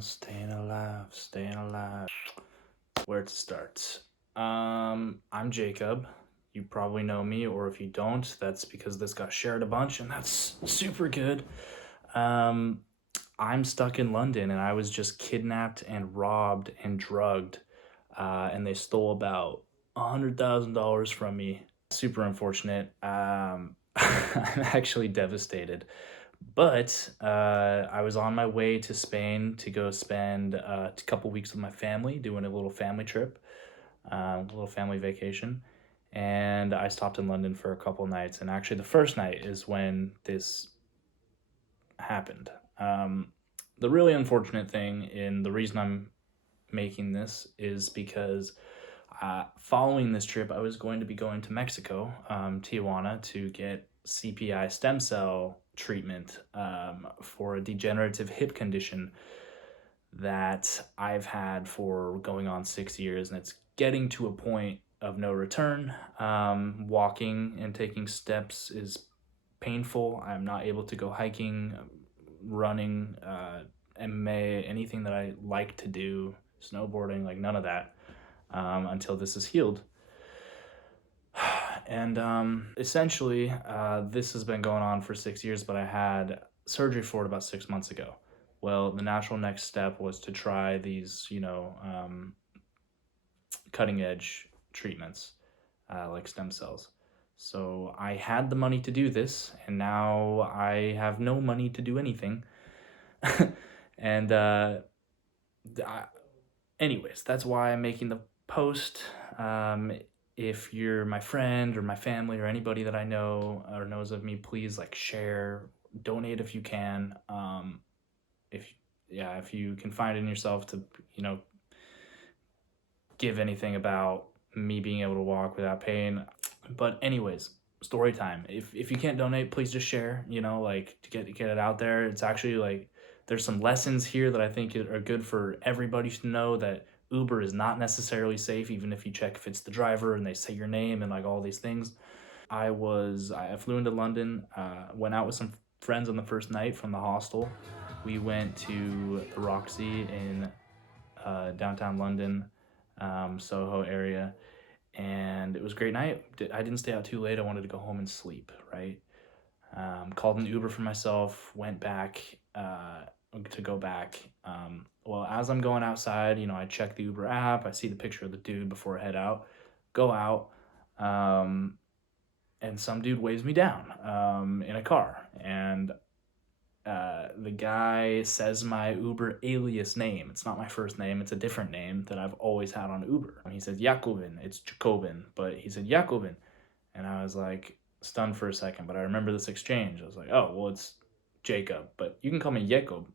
Staying alive, staying alive. Where to start? I'm Jacob. You probably know me, or if you don't, that's because this got shared a bunch, and that's super good. Um, I'm stuck in London, and I was just kidnapped and robbed and drugged, and they stole about $100,000 from me. Super unfortunate. I'm actually devastated. But I was on my way to Spain to go spend a couple weeks with my family, doing a little family trip, a little family vacation. And I stopped in London for a couple nights. And actually, the first night is when this happened. Um, the really unfortunate thing, and the reason I'm making this, is because following this trip, I was going to be going to Mexico, Tijuana, to get CPI stem cell treatment for a degenerative hip condition that I've had for going on 6 years, and it's getting to a point of no return. Walking and taking steps is painful. I'm not able to go hiking, running, MMA, anything that I like to do, snowboarding, like none of that, until this is healed. And essentially, this has been going on for 6 years, but I had surgery for it about 6 months ago. Well, the natural next step was to try these, cutting edge treatments like stem cells. So I had the money to do this, and now I have no money to do anything. And I, anyways, that's why I'm making the post. If you're my friend or my family or anybody that I know or knows of me, please like share, donate if you can. If if you can find it in yourself to give anything about me being able to walk without pain. But anyways, story time. If you can't donate, please just share. Like to get it out there. It's actually like there's some lessons here that I think are good for everybody to know, that Uber is not necessarily safe, even if you check if it's the driver and they say your name and like all these things. I flew into London, went out with some friends on the first night from the hostel. We went to the Roxy in downtown London, Soho area, and it was a great night. I didn't stay out too late. I wanted to go home and sleep, right? Called an Uber for myself, went back to go back. Well, as I'm going outside, I check the Uber app. I see the picture of the dude before I head out. Go out, and some dude waves me down in a car. And the guy says my Uber alias name. It's not my first name. It's a different name that I've always had on Uber. He said Jacobin. It's Jacobin, but he said Jacobin. And I was like stunned for a second, but I remember this exchange. I was like, oh, well, it's Jacob, but you can call me Jacob.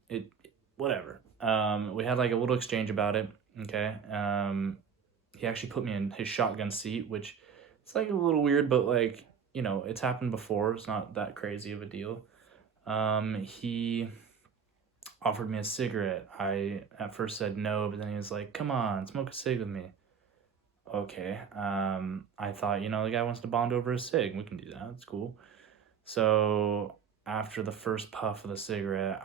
Whatever. We had like a little exchange about it. Okay. He actually put me in his shotgun seat, which it's like a little weird, but like, it's happened before. It's not that crazy of a deal. He offered me a cigarette. I at first said no, but then he was like, come on, smoke a cig with me. Okay. I thought, the guy wants to bond over a cig. We can do that. It's cool. So after the first puff of the cigarette,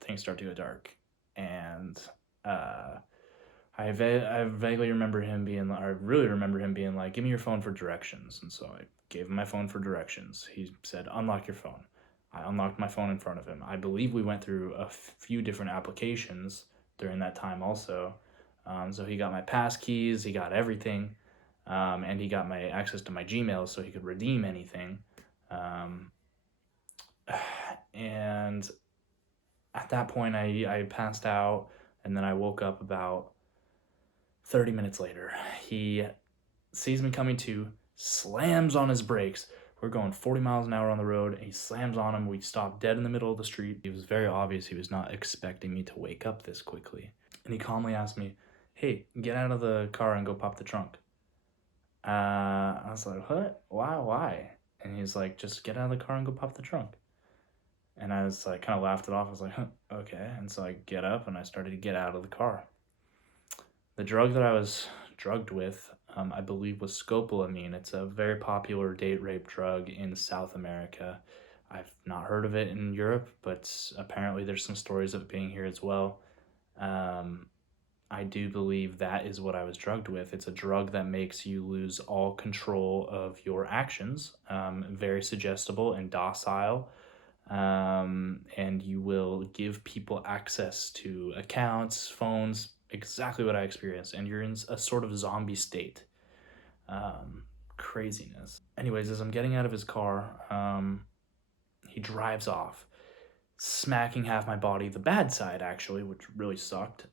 things start to go dark. And I vaguely remember him being, I really remember him being like, give me your phone for directions. And so I gave him my phone for directions. He said, unlock your phone. I unlocked my phone in front of him. I believe we went through a few different applications during that time also. So he got my pass keys, he got everything, and he got my access to my Gmail so he could redeem anything. And at that point, I passed out, and then I woke up about 30 minutes later. He sees me coming to, slams on his brakes. We're going 40 miles an hour on the road, and he slams on them. We stop dead in the middle of the street. It was very obvious he was not expecting me to wake up this quickly. And he calmly asked me, hey, get out of the car and go pop the trunk. I was like, what? Why? And he's like, just get out of the car and go pop the trunk. And I was like, kind of laughed it off. I was like, huh, okay. And so I get up and I started to get out of the car. The drug that I was drugged with, I believe, was scopolamine. It's a very popular date rape drug in South America. I've not heard of it in Europe, but apparently there's some stories of it being here as well. I do believe that is what I was drugged with. It's a drug that makes you lose all control of your actions, very suggestible and docile, and you will give people access to accounts, phones, exactly what I experienced, and you're in a sort of zombie state. Craziness. Anyways, as I'm getting out of his car, he drives off, smacking half my body, the bad side actually, which really sucked,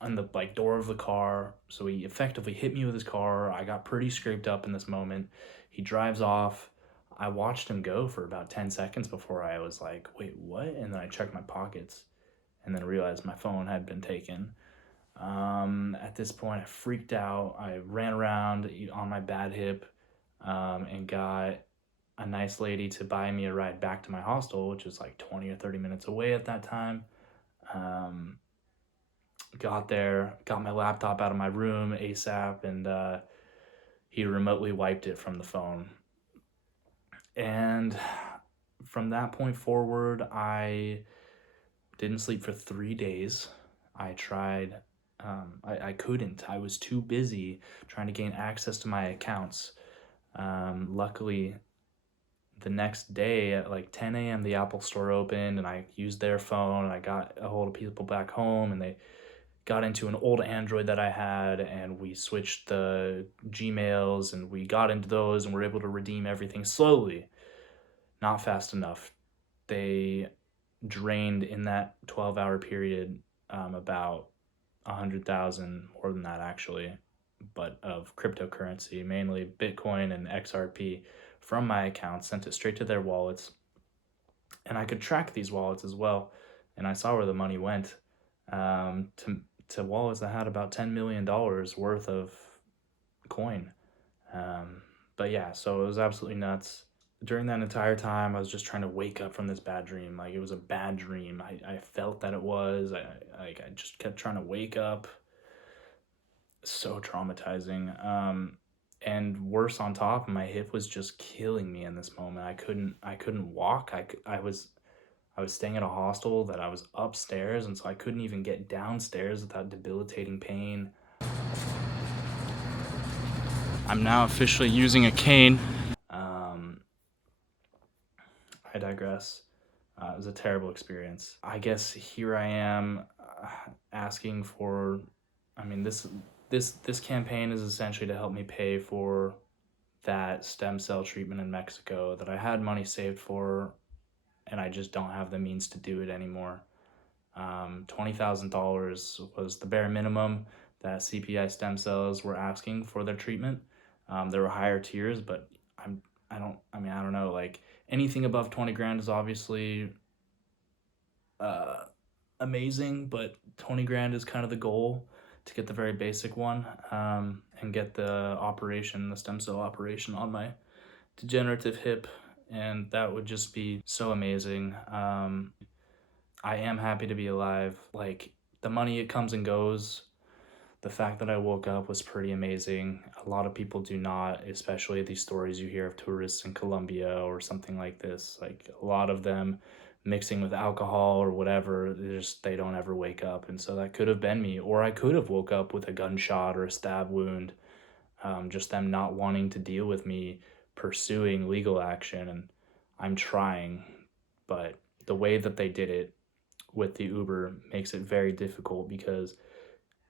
on the like door of the car. So he effectively hit me with his car. I got pretty scraped up in this moment. He drives off. I watched him go for about 10 seconds before I was like, wait, what? And then I checked my pockets and then realized my phone had been taken. At this point, I freaked out. I ran around on my bad hip, and got a nice lady to buy me a ride back to my hostel, which was like 20 or 30 minutes away at that time. Got there, got my laptop out of my room ASAP, and he remotely wiped it from the phone. And from that point forward, I didn't sleep for 3 days. I tried, I couldn't. I was too busy trying to gain access to my accounts. Luckily, the next day at like 10 a.m., the Apple store opened, and I used their phone, and I got a hold of people back home, and they got into an old Android that I had, and we switched the Gmails, and we got into those, and were able to redeem everything slowly, not fast enough. They drained in that 12-hour period about 100,000, more than that actually, but of cryptocurrency, mainly Bitcoin and XRP, from my account, sent it straight to their wallets, and I could track these wallets as well, and I saw where the money went, to wallets that had about $10 million worth of coin. But yeah, so it was absolutely nuts. During that entire time, I was just trying to wake up from this bad dream. Like, it was a bad dream. I felt that it was. I just kept trying to wake up. So traumatizing. And worse on top, my hip was just killing me in this moment. I couldn't walk. I was staying at a hostel that I was upstairs, and so I couldn't even get downstairs without debilitating pain. I'm now officially using a cane. I digress. It was a terrible experience. I guess here I am, asking for, this campaign is essentially to help me pay for that stem cell treatment in Mexico that I had money saved for, and I just don't have the means to do it anymore. $20,000 was the bare minimum that CPI stem cells were asking for their treatment. There were higher tiers, but I don't know, like, anything above 20 grand is obviously amazing, but 20 grand is kind of the goal to get the very basic one, and get the stem cell operation on my degenerative hip, and that would just be so amazing. I am happy to be alive. Like, the money, it comes and goes. The fact that I woke up was pretty amazing. A lot of people do not, especially these stories you hear of tourists in Colombia or something like this. Like, a lot of them mixing with alcohol or whatever, they don't ever wake up. And so that could have been me, or I could have woke up with a gunshot or a stab wound. Just them not wanting to deal with me pursuing legal action, and I'm trying, but the way that they did it with the Uber makes it very difficult, because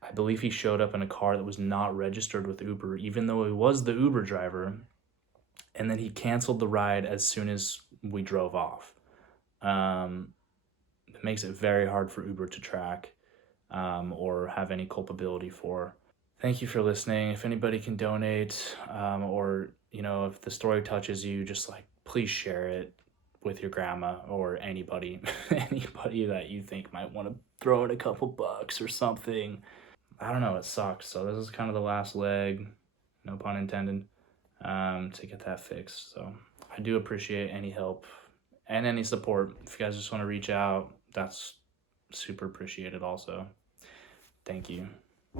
I believe he showed up in a car that was not registered with Uber, even though he was the Uber driver, and then he canceled the ride as soon as we drove off. It makes it very hard for Uber to track, or have any culpability for. Thank you for listening. If anybody can donate, or, if the story touches you, just like, please share it with your grandma or anybody, anybody that you think might want to throw in a couple bucks or something. I don't know, it sucks. So this is kind of the last leg, no pun intended, to get that fixed. So I do appreciate any help and any support. If you guys just want to reach out, that's super appreciated also. Thank you.